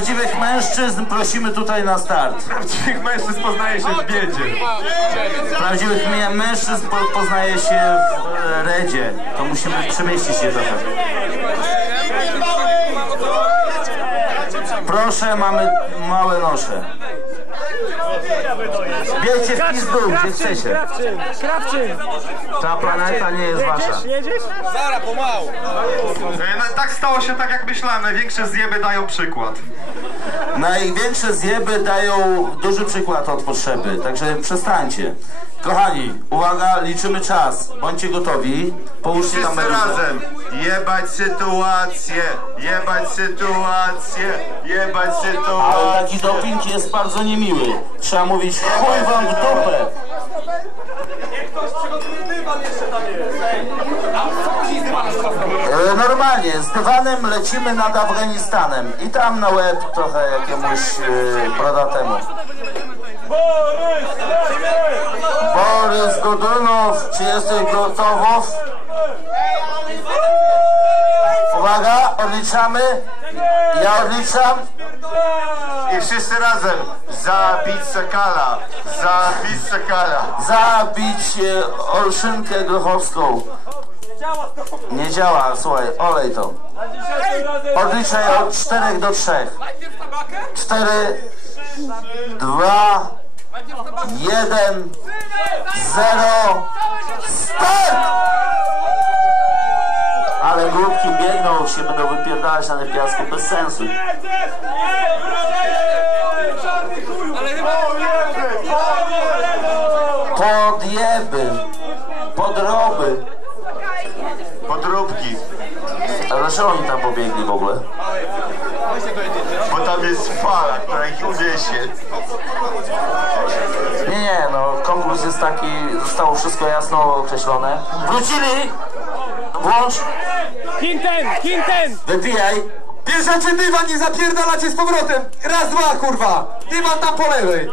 Prawdziwych mężczyzn prosimy tutaj na start. Prawdziwych mężczyzn poznaje się w biedzie. Prawdziwych mężczyzn poznaje się w redzie. To musimy przemieścić się trochę. Proszę, mamy małe nosze. Wiecie w pizdu, gdzie chcecie. Ta planeta nie jest wasza. Zara, pomału. Tak stało się tak jak myślałem, największe zjeby dają przykład. Największe zjeby dają duży przykład od potrzeby, także przestańcie. Kochani, uwaga, liczymy czas. Bądźcie gotowi. Połóżcie tam Wszyscy razem. Jebać sytuację, jebać sytuację, jebać sytuację. Ale taki doping jest bardzo niemiły. Trzeba mówić chuj wam w dupę. Normalnie, z dywanem lecimy nad Afganistanem i tam na łeb trochę jakiemuś brodatemu. Borys Godunow, czy jesteś gotowy? Uwaga, odliczamy. Ja odliczam. I wszyscy razem. Zabić Sekala, zabić Sekala. Zabić Olszynkę Grochowską. Nie działa, słuchaj, olej to. Odliczaj od 4 do 3. 4, 2, 1, 0, start! Ale grupki biegną, się będą wypierdalać na tym piasku bez sensu. Podjeby, podroby. Podróbki. A dlaczego oni tam pobiegli w ogóle? Bo tam jest fala, która ich uniesie. Nie, no konkurs jest taki, zostało wszystko jasno określone. Wrócili! Włącz! Hinten! Wypijaj! Bierzecie dywan i zapierdalacie z powrotem! Raz, dwa, kurwa! Dywan tam po lewej!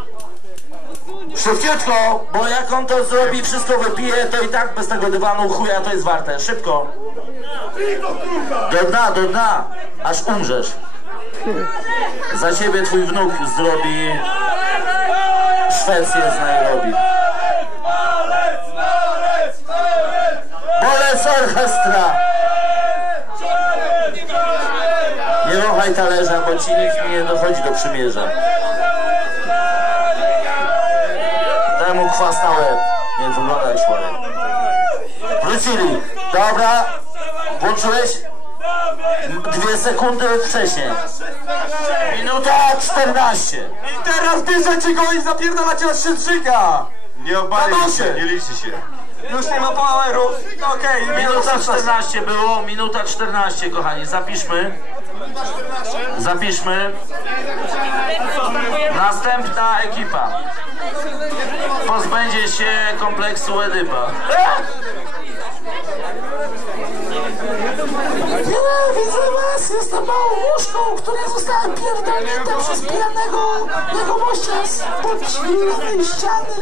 Szybciutko, bo jak on to zrobi, wszystko wypije, to i tak bez tego dywanu chuja to jest warte. Szybko! Do dna, aż umrzesz. Za ciebie twój wnuk zrobi Szwecję z Nairobi. Bolec orchestra! Nie wąchaj talerza, bo ci nikt nie dochodzi do przymierza. Daj mu kwas na łeb, nie wyglądaj człowiek. Wrócili. Dobra, włączyłeś? 2 sekundy wcześniej. Minuta 14. I teraz bierzecie go i zapierdalacie od Szydrzyka! Nie obali się, nie liczy się. Już nie ma poweru. Okej, Minuta 14 było, minuta 14, kochani. Zapiszmy. Zapiszmy. Następna ekipa pozbędzie się kompleksu Edypa. Nienawidzę was, jestem małą muszką, która została pierdolnięta przez pijanego jegomościa z podświetlnej ściany.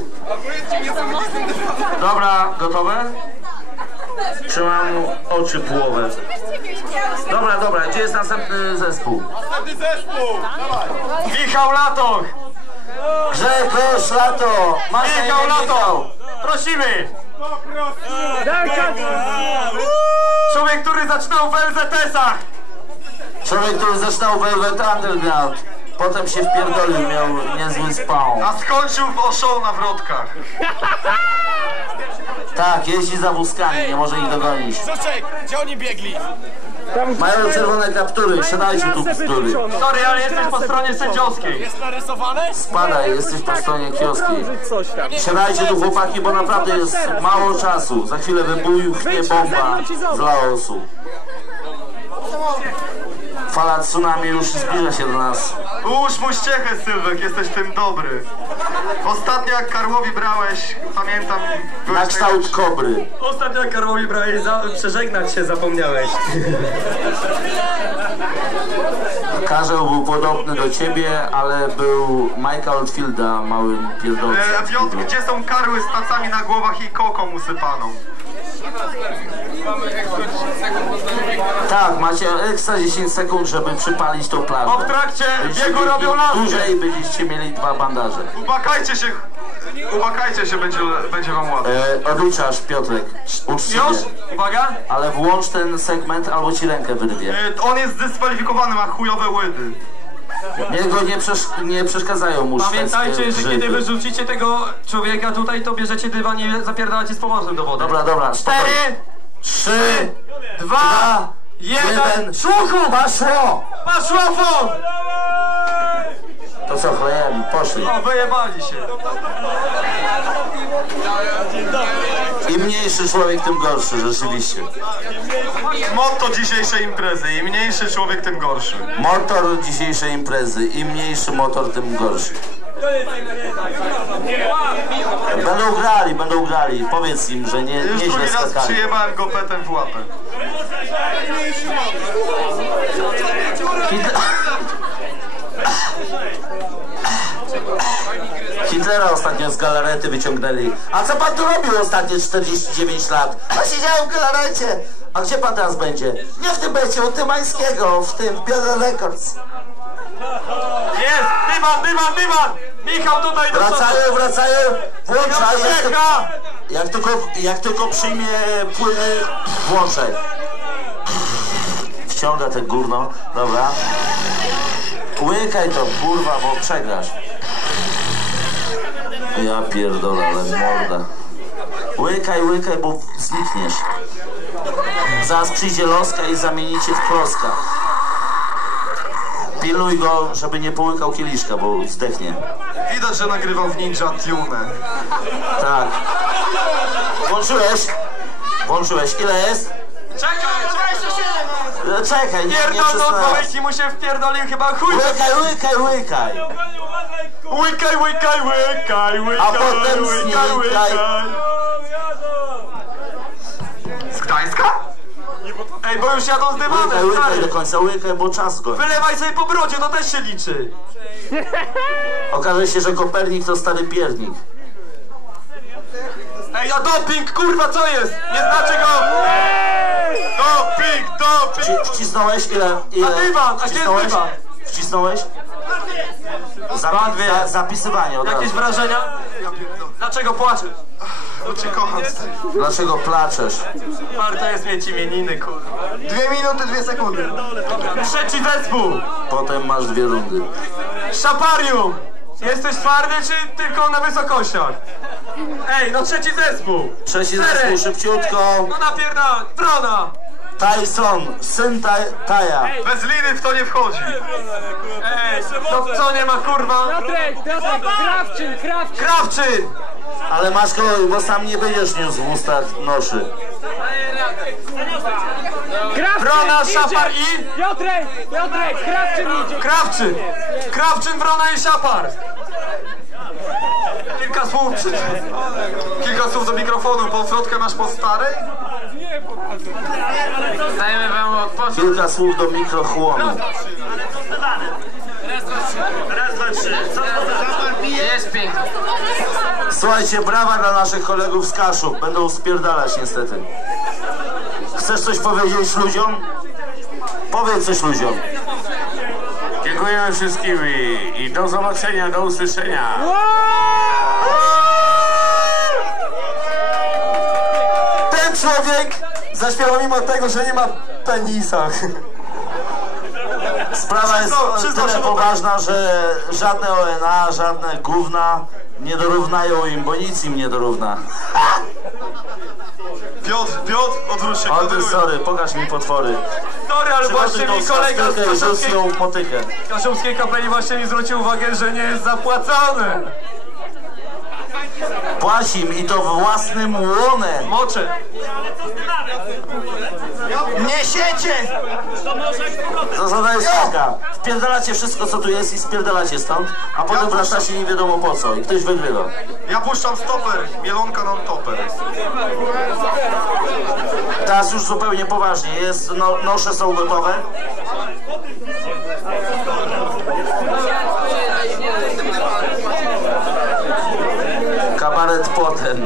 Dobra, gotowe? Trzymam oczy połowę. Dobra, gdzie jest następny zespół? Michał Latoch! Grzegorz Lato! Michał Latoch! Prosimy! Człowiek, który zaczynał w LZS-ach! Człowiek, który zaczynał Velvet Underground, potem się wpierdolił, miał niezły spawn. A skończył w Oszą na wrotkach. Tak, jeździ za wózkami, nie może ich dogonić. Zuczek, gdzie oni biegli? Mają czerwone kaptury, siadajcie tu bzdury. Sorry, ale jesteś po stronie sędziowskiej. Jest narysowane? Spadaj, jesteś po stronie kioskiej. Siadajcie tu chłopaki, bo naprawdę jest mało czasu. Za chwilę wybuchnie bomba z Laosu. Fala tsunami już zbliża się do nas. Ułóż mu ściechę, Sylwek, jesteś tym dobry. Ostatnio jak Karłowi brałeś, pamiętam... Na kształt kobry. Ostatnio jak Karłowi brałeś, przeżegnać się zapomniałeś. Karzeł był podobny do ciebie, ale był Mike'a Oldfielda małym pierdolcem. Piotr, gdzie są karły z tacami na głowach i koką usypaną? Tak, macie ekstra 10 sekund, żeby przypalić tą plażę. A w trakcie biegu robią laskę. Dłużej byliście mieli 2 bandaże. Ubakajcie się, będzie wam łatwiej. Odliczasz, Piotrek. Uczciwie. Już? Uwaga. Ale włącz ten segment, albo ci rękę wyrwie. On jest zdyskwalifikowany, ma chujowe łydy. Niego nie przeszkadzają mu Pamiętajcie, szwedzkie że kiedy grzyby. wyrzucicie tego człowieka tutaj, to bierzecie dywan i zapierdalacie z powrotem do wody. Dobra, 4, 3, 2, 1. Szluchu, waszło! Masz łapą! To co, chlejami, poszli. O, wyjebali się. Im mniejszy człowiek, tym gorszy, rzeczywiście. Motto dzisiejszej imprezy. Im mniejszy człowiek, tym gorszy. Motor dzisiejszej imprezy. Im mniejszy motor, tym gorszy. Będą grali. Powiedz im, że nie, Już nieźle drugi raz skakali. przyjebałem go petem w łapę. Hitlera ostatnio z galarety wyciągnęli. A co pan tu robił ostatnie 49 lat? A siedziałem w galarecie. A gdzie pan teraz będzie? Nie w tym becie, u Tymańskiego, w tym Piotr Records. Jest! Dywan! Michał tutaj do Wracają. Włączaj. Jak tylko przyjmie płyny, włączaj. Wciąga te gówno. Dobra. Łykaj to, kurwa, bo przegrasz. Ja pierdolę, ale morda. Łykaj, bo znikniesz. Zaraz przyjdzie loska i zamienicie w kloska. Pilnuj go, żeby nie połykał kieliszka, bo zdechnie. Widać, że nagrywał w Ninja Tune. Tak. Włączyłeś. Ile jest? Czekaj, nie Pierdolną przestałem. odpowiedź i mu się wpierdolił chyba chuj. Łykaj. Łykaj. A potem znikaj. Z Gdańska? Ej, bo już jadą z dywanem, Łykaj stary. do końca, bo czas go. Wylewaj sobie po brodzie, to też się liczy. Okaże się, że Kopernik to stary piernik. Ej, a doping, kurwa, co jest? Nie znaczy go! Doping! Wcisnąłeś? Ile? A dywan, a gdzie jest dywan? Wcisnąłeś? Zapisywanie od Jakieś razu. wrażenia? Dlaczego płaczesz? Bo cię kocham. Dlaczego placzesz? Warto jest mieć imieniny, kurwa. 2 minuty, 2 sekundy. Trzeci zespół! Potem masz 2 rundy. Szaparium! Jesteś twardy, czy tylko na wysokościach? Ej, no trzeci zespół! Trzeci Cztery. zespół, szybciutko. No napierdala, Trona! Tyson, syn Taja. Bez liny w to nie wchodzi. Ej, no co nie ma, kurwa? Piotrek, Krawczyn! Ale masz go, bo sam nie będziesz niósł w ustach noszy. Wrona, Szapar i... Piotrek, Krawczyn idzie! Krawczyn, Wrona i Szapar! Kilka słów do mikrofonu. Polsrotkę masz po starej? Dajemy wam odpocząć. Kilka słów do mikrochłonu. Jest pięknie. Słuchajcie, brawa dla naszych kolegów z Kaszub. Będą spierdalać niestety. Chcesz coś powiedzieć ludziom? Powiedz coś ludziom. Dziękujemy wszystkim i do zobaczenia, do usłyszenia. Ten człowiek zaśpiewał mimo tego, że nie ma penisa. Sprawa jest Przyznał tyle się, poważna, że żadne ONA, żadne gówna nie dorównają im, bo nic im nie dorówna. Piotr, odwróć się. O ty, kontynuuj. sorry, pokaż mi potwory. Sorry, ale właśnie Przygotuj mi tą kolega skawkę i z rzuć ją w motykę. Kaszubskiej kapeli właśnie mi zwrócił uwagę, że nie jest zapłacony. Płać im i to własnym łonem. Moczę. Zasada jest taka. Wpierdalacie wszystko, co tu jest i spierdalacie stąd, a potem wracacie nie wiadomo po co i ktoś wygrywa. Ja puszczam stoper. Mielonka non-toper. Teraz już zupełnie poważnie. Jest, nosze są gotowe. Kabaret potem.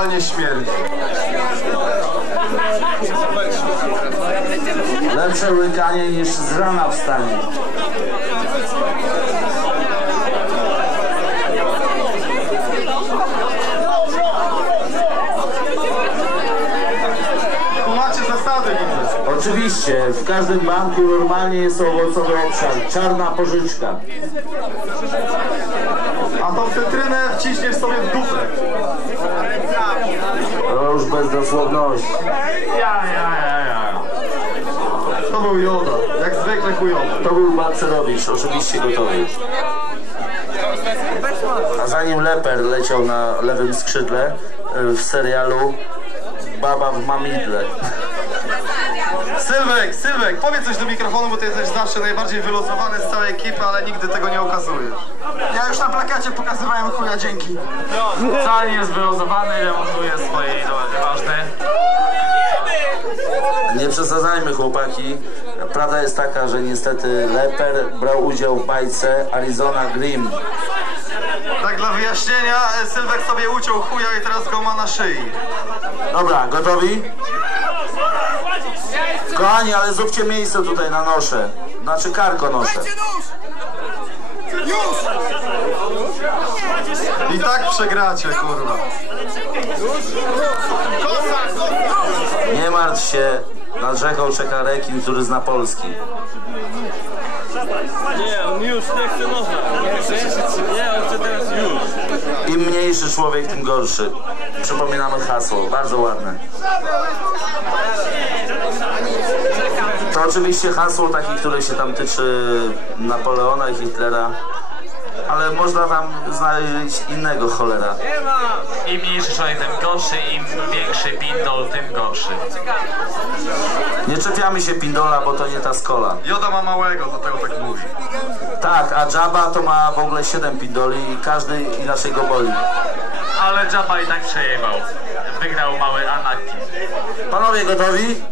ale nie śmierdzi. Lepsze łykanie niż z rana wstanie. Tu macie zasady, widzę. Oczywiście, w każdym banku normalnie jest owocowy obszar. Czarna pożyczka. A tą cytrynę wciśniesz sobie w dupę. To już bez dosłowności. Ja. To był Joda, jak zwykle chujowy. To był Balcerowicz, oczywiście gotowy. A zanim Leper leciał na lewym skrzydle w serialu Baba w mamidle. Sylwek, powiedz coś do mikrofonu, bo ty jesteś zawsze najbardziej wylosowany z całej ekipy, ale nigdy tego nie okazujesz. Ja już na plakacie pokazywałem chuja, dzięki. Wcale nie jest wylosowany, remontuje swoje idoły, nieważne. Nie przesadzajmy, chłopaki. Prawda jest taka, że niestety Leper brał udział w bajce Arizona Grimm. Tak dla wyjaśnienia, Sylwek sobie uciął chuja i teraz go ma na szyi. Dobra, gotowi? Kochani, ale zróbcie miejsce tutaj na nosze. Znaczy karko noszę. I tak przegracie, kurwa. Nie martw się, nad rzeką czeka rekin, który zna Polski. Nie, on już nie chce noża. Nie, on chce teraz już. Im mniejszy człowiek, tym gorszy. Przypominamy hasło, bardzo ładne. To oczywiście hasło takie, które się tam tyczy Napoleona i Hitlera, ale można tam znaleźć innego cholera. Im mniejszy człowiek, tym gorszy, im większy pindol, tym gorszy. Nie czepiamy się Pindola, bo to nie ta skola. Joda ma małego, dlatego tak mówi. Tak, a Jabba to ma w ogóle 7 pindoli i każdy inaczej go boli. Ale Jabba i tak przejebał. Wygrał mały Anakin. Panowie gotowi?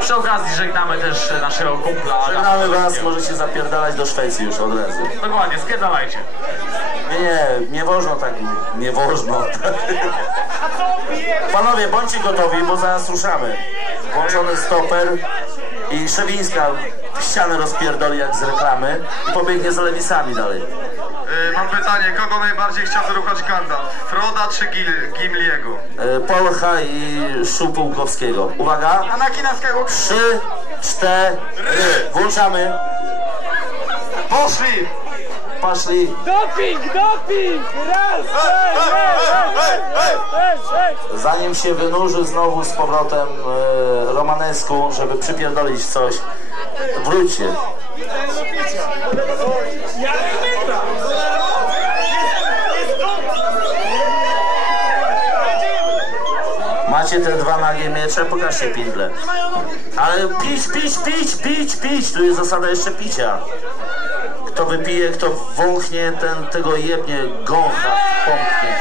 Przy okazji żegnamy też naszego kumpla. Żegnamy was, możecie zapierdalać do Szwecji już od razu. Dokładnie, spierdalajcie. Nie wolno tak, nie wolno. Panowie, bądźcie gotowi, bo zaraz ruszamy. Włączony stoper i Szewińska ścianę rozpierdoli jak z reklamy i pobiegnie za lewisami dalej. Mam pytanie, kogo najbardziej chciał wyruchać Gandalf? Froda czy Gimliego? Polcha i Szupułkowskiego. Uwaga! Anakinowskiego. 3, 4, włączamy. Poszli! Poszli. Doping! Raz! Zanim się wynurzy znowu z powrotem Romanesku, żeby przypierdolić coś, wróćcie. Macie te dwa nagie miecze? Pokażcie pindle. Ale pić! Tu jest zasada jeszcze picia. Kto wypije, kto wąchnie, ten tego jebnie, gącha, pompnie.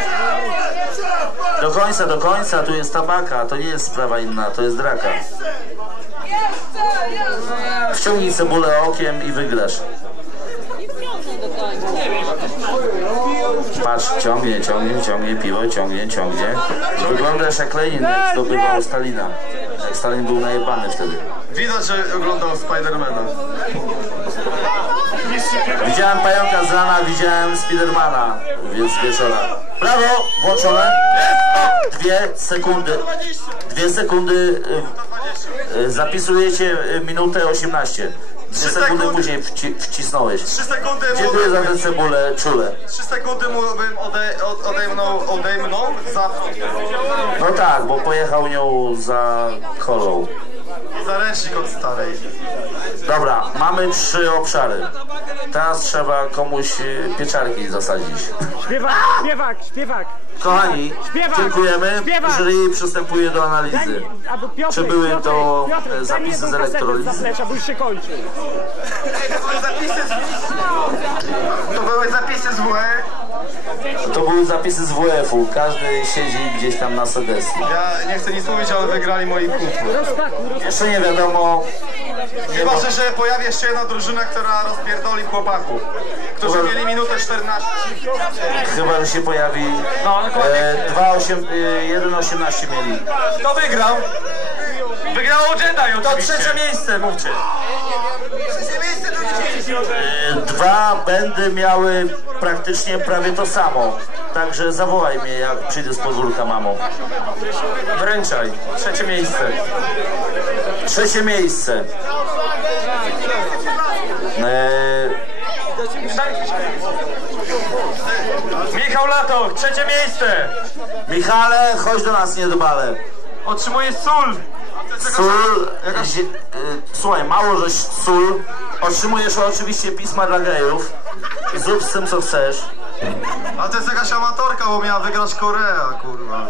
Do końca, tu jest tabaka, to nie jest sprawa inna, to jest draka. Wciągnij cebulę okiem i wygrasz. Patrz, ciągnie, piwo ciągnie. Wyglądasz jak Lenin, jak zdobywał Stalina. Jak Stalin był najebany wtedy. Widać, że oglądał Spidermana. Widziałem pająka z rana, widziałem Spidermana, więc z wieczora. Brawo, włączone. 2 sekundy, zapisujecie minutę 18. 2 sekundy później wcisnąłeś. 3 sekundy Dziękuję za tę cebulę, czule. 3 sekundy mu bym odejmnął za... No tak, bo pojechał nią za kolą. za ręcznik od starej. Dobra, mamy 3 obszary. Teraz trzeba komuś pieczarki zasadzić. Śpiewak! Kochani, dziękujemy. Jury przystępuje do analizy. Czy były to zapisy z elektrolizy? Bo już się kończy. To były zapisy złe. To były zapisy z WF-u. Każdy siedzi gdzieś tam na sedesji. Ja nie chcę nic mówić, ale wygrali moi kumpli. Jeszcze nie wiadomo, Chyba, że pojawi jeszcze jedna drużyna, która rozpierdoli chłopaków, którzy mieli minutę 14. Chyba, że się pojawi. No, dokładnie. 1,18 mieli. Kto wygrał? Wygrało Jedi, to trzecie miejsce, mówcie. Dwa będę miały praktycznie prawie to samo. Także zawołaj mnie, jak przyjdę z podwórka, mamo. Wręczaj, trzecie miejsce. Trzecie miejsce. Michał Latok, trzecie miejsce. Michale, chodź do nas, niedbale. Otrzymujesz sól. Sól, słuchaj, mało żeś sól. Otrzymujesz oczywiście pisma dla gejów. Zrób z tym, co chcesz. A to jest jakaś amatorka, bo miała wygrać Korea, kurwa.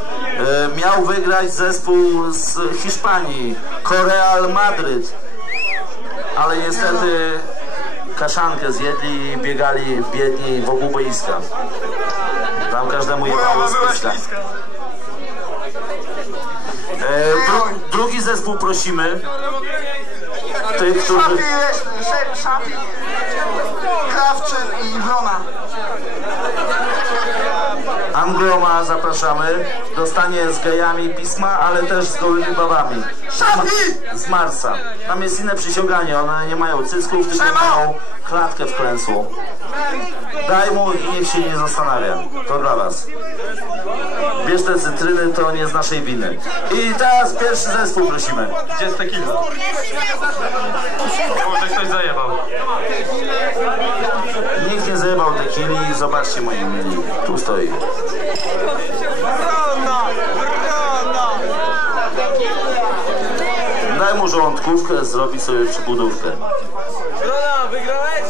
Miał wygrać zespół z Hiszpanii, Real Madryt. Ale niestety kaszankę zjedli i biegali biedni wokół boiska. Tam każdemu jebało z pyska. Drugi zespół prosimy. Tych, którzy... Szapi, Krawczyn i Wrona. Angloma zapraszamy. Dostanie z gejami pisma, ale też z gołymi babami. Z Marsa. Tam jest inne przysiąganie. One nie mają cycków, tylko mają klatkę wklęsłą. Daj mu i niech się nie zastanawia. To dla was. Bierz te cytryny, to nie z naszej winy. I teraz pierwszy zespół prosimy. Gdzie jest tequila? Może ktoś zajebał. Nikt nie zajebał tequili. Zobaczcie moje menu. Tu stoi. Daj mu żołądkówkę, zrobi sobie przybudówkę. Rona, wygrałeś?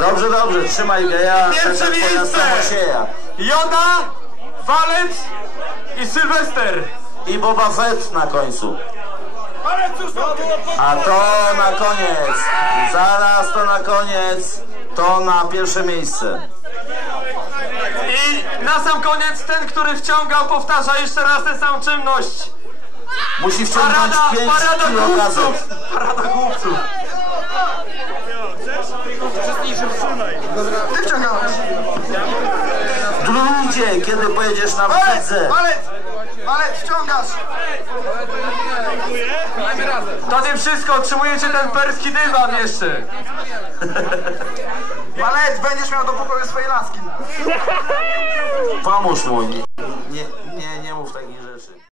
Dobrze, dobrze, trzymaj geja. Pierwsze miejsce! Joda, Walec i Sylwester. I Boba Fett na końcu. A to na koniec. Zaraz to na koniec. To na pierwsze miejsce. I na sam koniec ten, który wciągał, powtarza jeszcze raz tę samą czynność. Musi wciągnąć 5 kilo gazet. Parada głupców. Ty wciągałeś. Ludzie, kiedy pojedziesz na wiedzę. Walec, wciągasz. To nie wszystko, otrzymujecie ten perski dywan jeszcze. Walec, będziesz miał do pokoju swojej laski. Pomóż mu. Nie mów takich